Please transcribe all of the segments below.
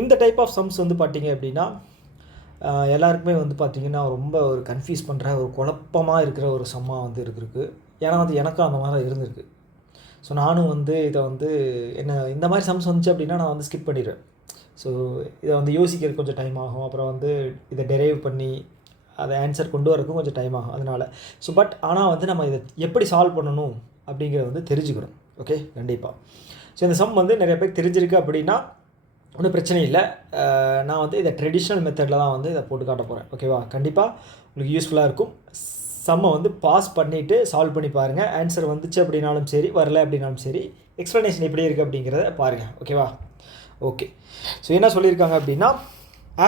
இந்த type of sums வந்து பார்த்தீங்க அப்படின்னா எல்லாருக்குமே வந்து பார்த்திங்கன்னா ரொம்ப ஒரு கன்ஃபியூஸ் பண்ணுற ஒரு குழப்பமாக இருக்கிற ஒரு சம்மாக வந்து இருக்குது. ஏன்னா வந்து எனக்கும் அந்த மாதிரி தான் இருந்திருக்கு. ஸோ நானும் வந்து இதை வந்து என்ன இந்த மாதிரி சம்ஸ் வந்துச்சு அப்படின்னா நான் வந்து ஸ்கிப் பண்ணிடுவேன். ஸோ இதை வந்து யோசிக்கிறதுக்கு கொஞ்சம் டைம் ஆகும். அப்புறம் வந்து இதை டெரைவ் பண்ணி அதை ஆன்சர் கொண்டு வரதுக்கும் கொஞ்சம் டைம் ஆகும். அதனால் ஆனால் வந்து நம்ம இதை எப்படி சால்வ் பண்ணணும் அப்படிங்கிறத வந்து தெரிஞ்சுக்கணும். ஓகே, கண்டிப்பாக. ஸோ இந்த சம் வந்து நிறைய பேர் தெரிஞ்சிருக்கு அப்படின்னா ஒன்றும் பிரச்சனை இல்லை. நான் வந்து இதை ட்ரெடிஷ்னல் மெத்தடில் தான் வந்து இதை போட்டு காட்ட போகிறேன். ஓகேவா? கண்டிப்பாக உங்களுக்கு யூஸ்ஃபுல்லாக இருக்கும். சம்மை வந்து பாஸ் பண்ணிவிட்டு சால்வ் பண்ணி பாருங்கள். ஆன்சர் வந்துச்சு அப்படின்னாலும் சரி, வரல அப்படின்னாலும் சரி, எக்ஸ்ப்ளனேஷன் எப்படி இருக்குது அப்படிங்கிறத பாருங்கள். ஓகேவா? ஓகே. ஸோ என்ன சொல்லியிருக்காங்க அப்படின்னா,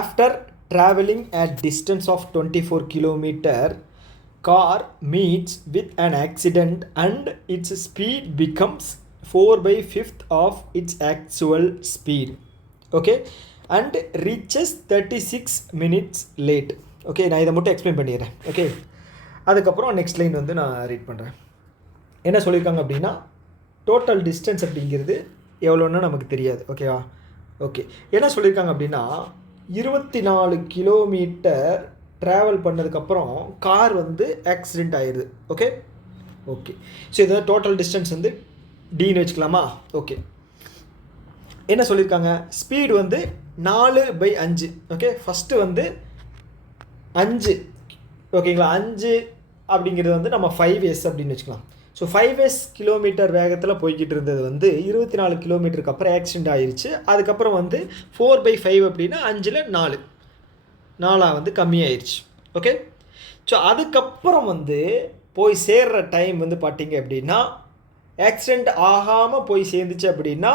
after travelling at distance of 24 kilometre car meets with an accident and its speed becomes 4/5 of its actual speed. Okay, and reaches 36 minutes late. Okay, நான் இதை மட்டும் எக்ஸ்பிளைன் பண்ணிடுறேன். ஓகே, அதுக்கப்புறம் நெக்ஸ்ட் லைன் வந்து நான் ரீட் பண்ணுறேன். என்ன சொல்லியிருக்காங்க அப்படின்னா, டோட்டல் டிஸ்டன்ஸ் அப்படிங்கிறது எவ்வளோன்னு நமக்கு தெரியாது. ஓகேவா? ஓகே, என்ன சொல்லியிருக்காங்க அப்படின்னா 24 கிலோமீட்டர் ட்ராவல் பண்ணதுக்கப்புறம் கார் வந்து ஆக்சிடெண்ட் ஆயிடுது. ஓகே ஓகே ஸோ இதை டோட்டல் டிஸ்டன்ஸ் வந்து டின்னு வச்சுக்கலாமா? ஓகே, என்ன சொல்லியிருக்காங்க, ஸ்பீடு வந்து 4/5. ஓகே, ஃபஸ்ட்டு வந்து 5. ஓகேங்களா? 5 அப்படிங்கிறது வந்து நம்ம 5s அப்படின்னு வச்சுக்கலாம். ஸோ 5s கிலோமீட்டர் வேகத்தில் போய்கிட்டு இருந்தது வந்து 24 கிலோமீட்டருக்கு அப்புறம் ஆக்சிடெண்ட் ஆகிருச்சு. அதுக்கப்புறம் வந்து 4/5 அப்படின்னா 5ல் 4 வந்து கம்மியாயிருச்சு. ஓகே, ஸோ அதுக்கப்புறம் வந்து போய் சேர்கிற டைம் வந்து பார்த்திங்க அப்படின்னா, ஆக்சிடெண்ட் ஆகாமல் போய் சேர்ந்துச்சு அப்படின்னா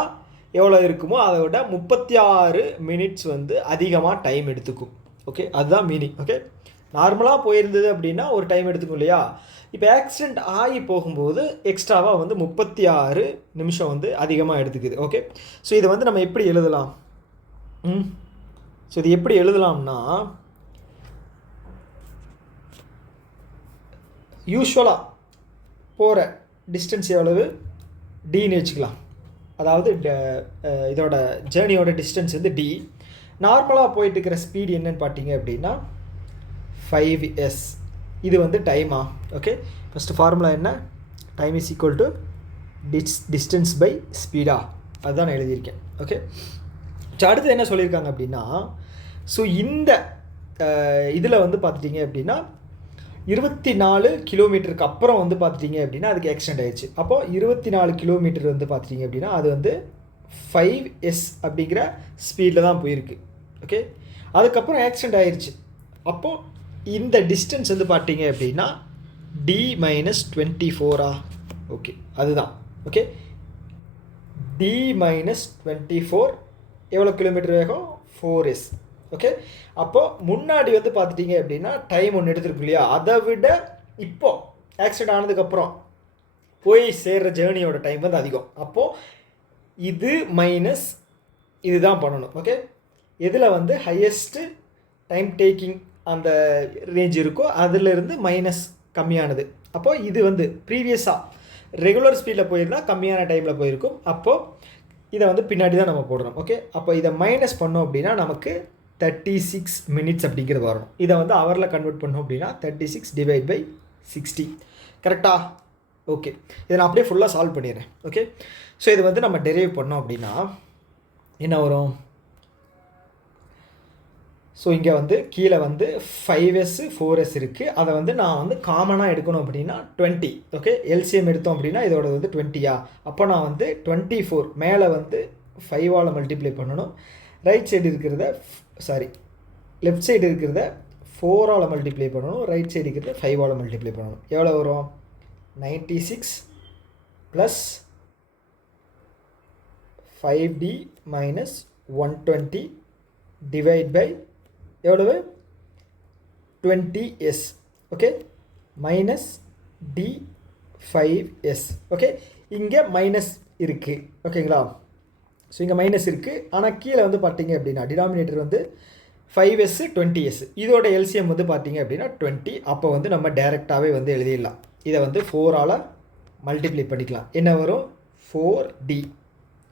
எவ்வளோ இருக்குமோ அதை விட 36 minutes வந்து அதிகமாக டைம் எடுத்துக்கும். ஓகே, அதுதான் மீனிங். ஓகே, நார்மலாக போயிருந்தது அப்படின்னா ஒரு டைம் எடுத்துக்கும் இல்லையா? இப்போ ஆக்சிடெண்ட் ஆகி போகும்போது எக்ஸ்ட்ராவாக வந்து 36 நிமிஷம் வந்து அதிகமாக எடுத்துக்குது. ஓகே, ஸோ இதை வந்து நம்ம எப்படி எழுதலாம்? ஸோ இது எப்படி எழுதலாம்னா, யூஸ்வலாக போகிற டிஸ்டன்ஸ் எவ்வளவு டின்னு வச்சுக்கலாம். அதாவது இதோட ஜேர்னியோட டிஸ்டன்ஸ் வந்து டி. நார்மலாக போயிட்டு இருக்கிற ஸ்பீடு என்னன்னு பார்த்தீங்க அப்படின்னா 5s. இது வந்து டைமா? ஓகே, ஃபஸ்ட்டு ஃபார்முலா என்ன? Time is equal to distance by ஸ்பீடா, அதுதான் நான் எழுதியிருக்கேன். ஓகே, ஸோ அடுத்து என்ன சொல்லியிருக்காங்க அப்படின்னா, ஸோ இந்த இதில் வந்து பார்த்துட்டிங்க அப்படின்னா 24 கிலோமீட்டருக்கு அப்புறம் வந்து பார்த்துட்டிங்க அப்படின்னா அதுக்கு எக்ஸ்டெண்ட் ஆயிடுச்சு. அப்போது 24 கிலோமீட்டர் வந்து பார்த்துட்டிங்க அப்படின்னா அது வந்து 5s அப்படிங்கிற ஸ்பீடில் தான் போயிருக்கு. ஓகே, அதுக்கப்புறம் ஆக்சிடெண்ட் ஆயிடுச்சு. அப்போது இந்த டிஸ்டன்ஸ் வந்து பார்த்தீங்க அப்படின்னா D-24. ஓகே, அதுதான். ஓகே, D-24 எவ்வளோ கிலோமீட்டர் வேகம்? 4s. ஓகே, அப்போது முன்னாடி வந்து பார்த்துட்டிங்க அப்படின்னா டைம் ஒன்று எடுத்துருக்கு இல்லையா? அதை விட இப்போது ஆக்சிடெண்ட் ஆனதுக்கப்புறம் போய் சேர்கிற ஜேர்னியோட டைம் வந்து அதிகம். அப்போது இது மைனஸ் இது தான் பண்ணணும். ஓகே, இதில் வந்து ஹையஸ்ட்டு டைம் டேக்கிங் அந்த ரேஞ்ச் இருக்கோ அதிலிருந்து மைனஸ் கம்மியானது. அப்போது இது வந்து ப்ரீவியஸாக ரெகுலர் ஸ்பீடில் போயிருந்தால் கம்மியான டைமில் போயிருக்கும். அப்போது இதை வந்து பின்னாடி தான் நம்ம போடுறோம். ஓகே, அப்போ இதை மைனஸ் பண்ணோம் அப்படின்னா நமக்கு 36 minutes அப்படிங்கிறது வரணும். இதை வந்து ஹவரில் கன்வெர்ட் பண்ணோம் அப்படின்னா 36 / 60. கரெக்டாக? ஓகே, இதை நான் அப்படியே ஃபுல்லாக சால்வ் பண்ணிடுறேன். ஓகே, ஸோ இது வந்து நம்ம டெரைவ் பண்ணோம் அப்படின்னா என்ன வரும்? ஸோ இங்கே வந்து கீழே வந்து 5s 4s இருக்குது. அதை வந்து நான் வந்து காமனாக எடுக்கணும் அப்படின்னா 20. ஓகே, எல்சிஎம் எடுத்தோம் அப்படின்னா இதோட வந்து 20. அப்போ நான் வந்து 24 மேலே வந்து 5ஆல் மல்டிப்ளை பண்ணணும். ரைட் சைடு இருக்கிறத லெஃப்ட் சைடு இருக்கிறத 4ஆல் மல்டிப்ளை பண்ணணும். ரைட் சைடு இருக்கிறத 5ஆல் மல்டிப்ளை பண்ணணும். எவ்வளோ வரும்? 96 + 5d - 120 / எவ்வளவு? 20s. Okay, minus D5s. Okay, இங்கே மைனஸ் இருக்குது. ஓகேங்களா? ஸோ இங்கே மைனஸ் இருக்குது. ஆனால் கீழே வந்து பார்த்தீங்க அப்படின்னா டினாமினேட்டர் வந்து 5s 20s. இதோட எல்சிஎம் வந்து பார்த்தீங்க அப்படின்னா 20. அப்போ வந்து நம்ம டைரெக்டாகவே வந்து எழுதிடலாம். இதை வந்து 4ஆல் மல்டிப்ளை பண்ணிக்கலாம். என்ன வரும்? 4d.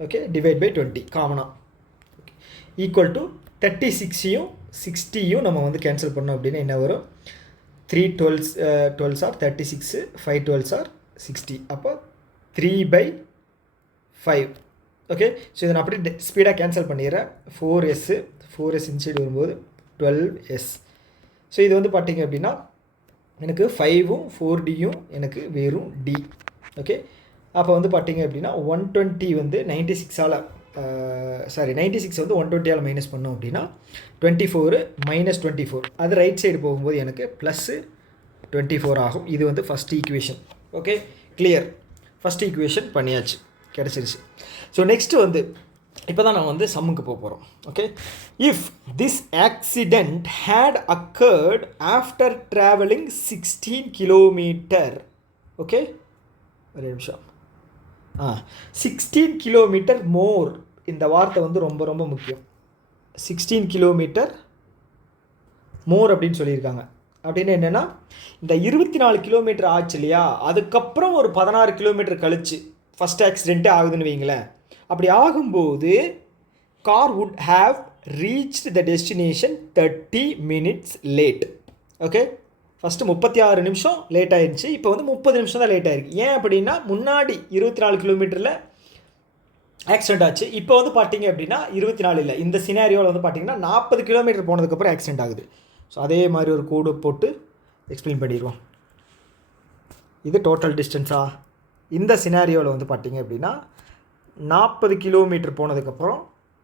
ஓகே, / 20 காமனாக. ஈக்குவல் டு 36யும் 60யும் நம்ம வந்து கேன்சல் பண்ணோம் அப்படின்னா என்ன வரும்? 3 12s ஆர் 36, 5 12s ஆர் 60. அப்போ 3/5. ஓகே, ஸோ இதை நான் அப்படி ஸ்பீடாக கேன்சல் பண்ணிடுறேன். 4s இன்சைடு வரும்போது 12s. ஸோ இது வந்து பார்த்திங்க அப்படின்னா எனக்கு 5ம் 4Dயும் எனக்கு வெறும் D. ஓகே, அப்போ வந்து பார்த்திங்க அப்படின்னா 120 வந்து 96ஆல் 96 வந்து 120ஆல் மைனஸ் பண்ணோம் அப்படின்னா 24 - 24 அது ரைட் சைடு போகும்போது எனக்கு +24 ஆகும். இது வந்து first equation. Okay, clear. First equation பண்ணியாச்சு, கிடச்சிருச்சு. ஸோ நெக்ஸ்ட்டு வந்து இப்போ தான் நான் வந்து சம்முக்கு போக போகிறோம். Okay, if this accident had occurred after travelling 16 kilometre. Okay, ஒரு நிமிஷம். 16 கிலோமீட்டர் மோர். இந்த வார்த்தை வந்து ரொம்ப ரொம்ப முக்கியம். 16 கிலோமீட்டர் மோர் அப்படின்னு சொல்லியிருக்காங்க. அப்படின்னு என்னென்னா, இந்த 24 கிலோமீட்டர் ஆச்சு இல்லையா, அதுக்கப்புறம் ஒரு 16 கிலோமீட்டர் கழிச்சு ஃபஸ்ட் ஆக்சிடெண்ட்டே ஆகுதுன்னு வைங்களேன். அப்படி ஆகும்போது car would have reached the destination 30 minutes late. Okay, first 36 நிமிஷம் லேட் ஆகிடுச்சு, இப்போ வந்து 30 நிமிஷம் தான் லேட் ஆகிருக்கு. ஏன் அப்படின்னா முன்னாடி 24 கிலோமீட்டரில் ஆக்சிடெண்ட் ஆச்சு. இப்போ வந்து பார்த்தீங்க அப்படின்னா 24 இல்லை, இந்த சினாரியோவில் வந்து பார்த்தீங்கன்னா 40 கிலோமீட்டர் போனதுக்கப்புறம் ஆக்சிடெண்ட் ஆகுது. ஸோ அதே மாதிரி ஒரு கோடு போட்டு எக்ஸ்பிளைன் பண்ணிடுவோம். இது டோட்டல் டிஸ்டன்ஸா? இந்த சினாரியோவில் வந்து பார்த்தீங்க அப்படின்னா 40 கிலோமீட்டர் போனதுக்கப்புறம்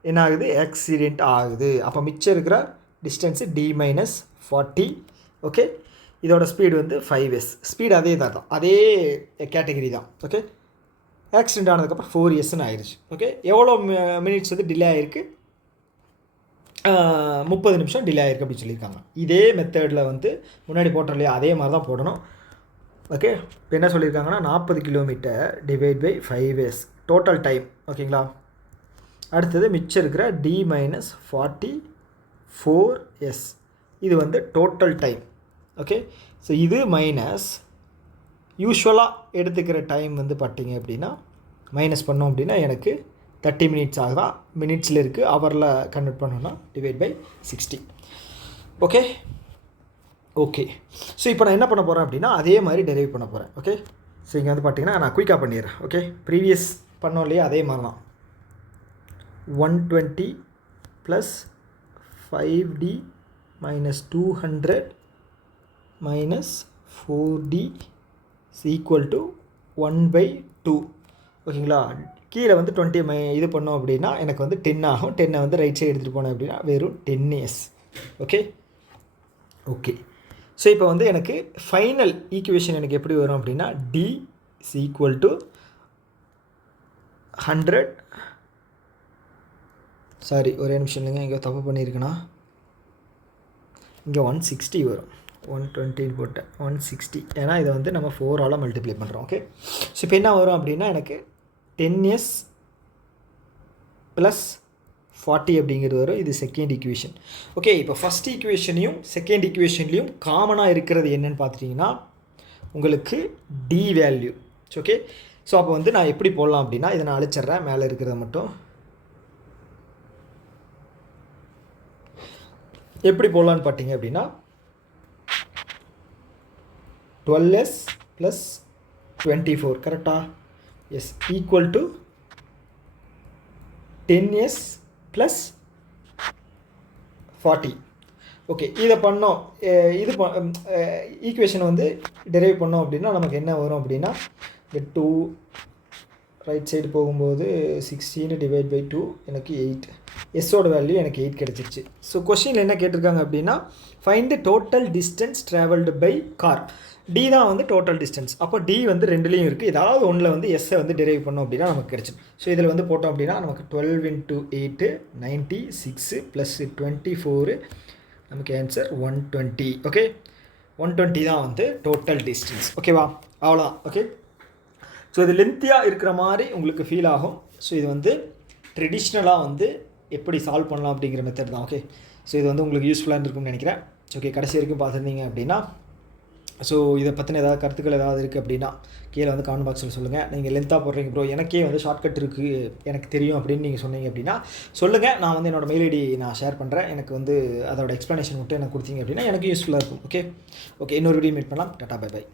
என்ன ஆகுது? ஆக்சிடெண்ட் ஆகுது. அப்போ மிச்சம் இருக்கிற டிஸ்டன்ஸு D-40. ஓகே, இதோட ஸ்பீடு வந்து 5s. ஸ்பீடு அதே தான், அதே கேட்டகரி தான். ஓகே, ஆக்சிடெண்ட் ஆனதுக்கப்புறம் 4sன்னு ஆயிடுச்சு. ஓகே, எவ்வளோ மினிட்ஸ் வந்து டிலே ஆகிருக்கு? 30 நிமிஷம் டிலே ஆகிருக்கு அப்படின்னு சொல்லியிருக்காங்க. இதே மெத்தடில் வந்து முன்னாடி போட்டோம் இல்லையா, அதே மாதிரி தான் போடணும். ஓகே, இப்போ என்ன சொல்லியிருக்காங்கன்னா 40 கிலோமீட்டர் / 5s டோட்டல் டைம். ஓகேங்களா, அடுத்தது மிச்சம் இருக்கிற D-44s இது வந்து டோட்டல் டைம். ஓகே, ஸோ இது மைனஸ் யூஸ்வலாக எடுத்துக்கிற டைம் வந்து பார்த்தீங்க அப்படின்னா மைனஸ் பண்ணோம் அப்படின்னா எனக்கு 30 minutes ஆகுதா, மினிட்ஸில் இருக்குது, ஹவரில் கன்வெர்ட் பண்ணோன்னா /60. ஓகே ஓகே, ஸோ இப்போ நான் என்ன பண்ண போகிறேன் அப்படின்னா அதே மாதிரி டெரைவ் பண்ண போகிறேன். ஓகே, ஸோ இங்கே வந்து பார்த்தீங்கன்னா நான் குயிக்காக பண்ணிடுறேன். ஓகே, ப்ரீவியஸ் பண்ணோம் இல்லையா, அதே மாதிரி தான். 120 + 5D - 200 - 4D = 1/2. ஓகேங்களா, கீழே வந்து 20 இது பண்ணோம் அப்படின்னா எனக்கு வந்து 10 ஆகும். 10 வந்து ரைட் சைடு எடுத்துகிட்டு போனேன் அப்படின்னா வெறும் 10s. ஓகே ஓகே, ஸோ இப்போ வந்து எனக்கு ஃபைனல் ஈக்குவேஷன் எனக்கு எப்படி வரும் அப்படின்னா D = 100. சாரி, ஒரே நிமிஷம் இல்லைங்க, இங்கே தப்பு பண்ணியிருக்கேன்னா இங்கே 160 வரும். 120 போட்டேன், 160. ஏன்னா இதை வந்து நம்ம 4ஆல் மல்டிப்ளை பண்ணுறோம். ஓகே, ஸோ இப்போ என்ன வரும் அப்படின்னா எனக்கு 10s + 40 அப்படிங்கிறது வரும். இது செகண்ட் ஈக்குவேஷன். ஓகே, இப்போ ஃபஸ்ட் ஈக்குவேஷனையும் செகண்ட் ஈக்குவேஷன்லேயும் காமனாக இருக்கிறது என்னென்னு பார்த்துட்டிங்கன்னா உங்களுக்கு D வேல்யூ. ஓகே, ஸோ அப்போ வந்து நான் எப்படி போடலாம் அப்படின்னா இதை நான் அழிச்சிட்றேன், மேலே இருக்கிறத மட்டும். எப்படி போடலான்னு பார்த்தீங்க அப்படின்னா 12s + 24 கரெக்டா? S, equal to 10s + 40. Okay, இதை பண்ணோம், இது ஈக்குவேஷன் வந்து டெரைவ் பண்ணோம் அப்படின்னா நமக்கு என்ன வரும் அப்படின்னா இந்த 2 ரைட் சைடு போகும்போது 16 / 2 எனக்கு 8. எஸ்ஸோட வேல்யூ எனக்கு 8 கிடச்சிருச்சு. ஸோ கொஸ்டின் என்ன கேட்டிருக்காங்க அப்படின்னா find the total distance travelled by car. D தான் வந்து டோட்டல் டிஸ்டன்ஸ். அப்போ D வந்து ரெண்டுலேயும் இருக்குது. ஏதாவது ஒன்றில் வந்து எஸ்ஸை வந்து டெரைவ் பண்ணோம் அப்படின்னா நமக்கு கிடச்சிடும். ஸோ இதில் வந்து போட்டோம் அப்படின்னா நமக்கு 12 × 8 96 + 24 நமக்கு ஆன்சர் 120. ஓகே, 120 தான் வந்து டோட்டல் டிஸ்டன்ஸ். ஓகேவா, அவ்வளோதான். ஓகே, ஸோ இது லென்த்தியாக இருக்கிற மாதிரி உங்களுக்கு ஃபீல் ஆகும். ஸோ இது வந்து ட்ரெடிஷ்னலாக வந்து எப்படி சால்வ் பண்ணலாம் அப்படிங்கிற மெத்தட் தான். ஓகே, ஸோ இது வந்து உங்களுக்கு யூஸ்ஃபுல்லாக இருக்கும்னு நினைக்கிறேன். ஓகே, கடைசி வரைக்கும் பார்த்துருந்தீங்க அப்படின்னா ஸோ இதை பற்றின ஏதாவது கருத்துக்கள் ஏதாவது இருக்குது அப்படின்னா கீழே வந்து கமெண்ட் பாக்ஸில் சொல்லுங்கள். நீங்கள் லென்த்தாக போடுறீங்க ப்ரோ, எனக்கே வந்து ஷார்ட்கட் இருக்குது எனக்கு தெரியும் அப்படின்னு நீங்கள் சொன்னீங்க அப்படின்னா சொல்லுங்கள். நான் வந்து என்னோடய மெயில் ஐடி நான் ஷேர் பண்ணுறேன். எனக்கு வந்து அதோட எக்ஸ்ப்ளனேஷன் மட்டும் எனக்கு கொடுத்தீங்க அப்படின்னா எனக்கு யூஸ்ஃபுல்லாக இருக்கும். ஓகே, இன்னொரு வீடியோ மீட் பண்ணலாம். டாடா, பை பை.